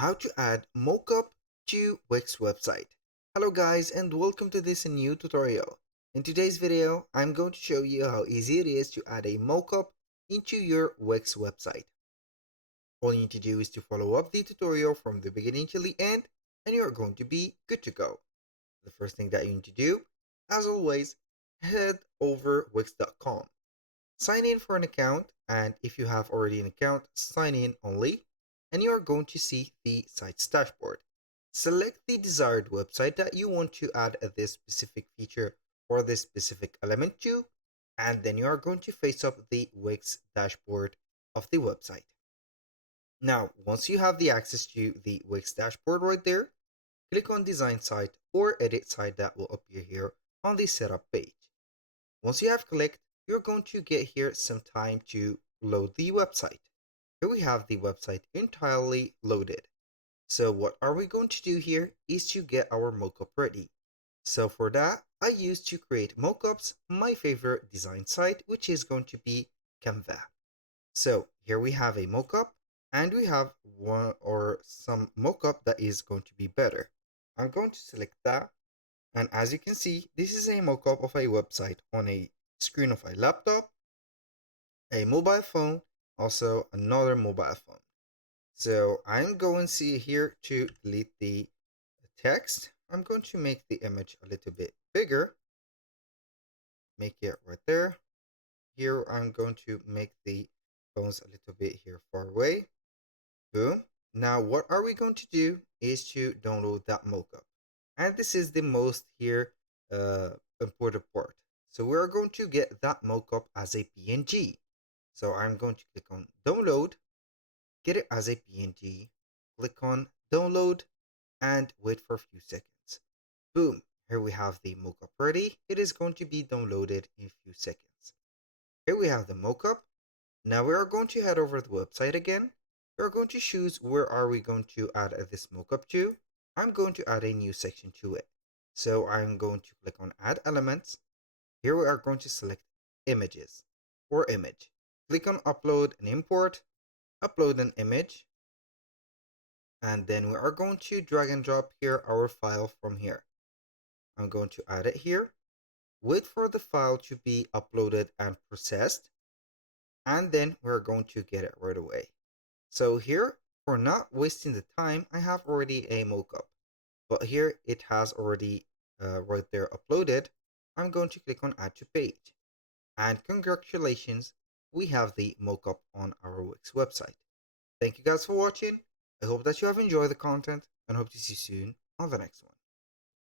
how to add mockup to Wix website. Hello guys and welcome to this new tutorial. In today's video, I'm going to show you how easy it is to add a mockup into your Wix website. All you need to do is to follow up the tutorial from the beginning till the end and you're going to be good to go. The first thing that you need to do, as always, head over wix.com. Sign in for an account, and if you have already an account, sign in only, and you are going to see the site's dashboard. Select the desired website that you want to add this specific feature or this specific element to, and then you are going to face up the Wix dashboard of the website. Now, once you have the access to the Wix dashboard right there, click on Design Site or Edit Site that will appear here on the Setup page. Once you have clicked, you're going to get here some time to load the website. Here we have the website entirely loaded. So what are we going to do here is to get our mockup ready. So for that, I used to create mockups my favorite design site, which is going to be Canva. So here we have a mockup and we have one or some mockup that is going to be better. I'm going to select that. And as you can see, this is a mockup of a website on a screen of a laptop, a mobile phone, also another mobile phone. So I'm going to see here to delete the text. I'm going to make the image a little bit bigger. Make it right there. Here I'm going to make the phones a little bit here far away. Boom. Now what are we going to do is to download that mockup. And this is the most here important part. So we're going to get that mockup as a PNG. So I'm going to click on download, get it as a PNG, click on download, and wait for a few seconds. Boom, here we have the mockup ready. It is going to be downloaded in a few seconds. Here we have the mockup. Now we are going to head over to the website again. We're going to choose where are we going to add this mockup to. I'm going to add a new section to it. So I'm going to click on add elements. Here we are going to select images or image. Click on upload and import, upload an image, and then we are going to drag and drop here our file from here. I'm going to add it here, wait for the file to be uploaded and processed, and then we're going to get it right away. So here, for not wasting the time, I have already a mockup, but here it has already right there uploaded. I'm going to click on add to page, and congratulations, we have the mockup on our Wix website. Thank you guys for watching. I hope that you have enjoyed the content and hope to see you soon on the next one.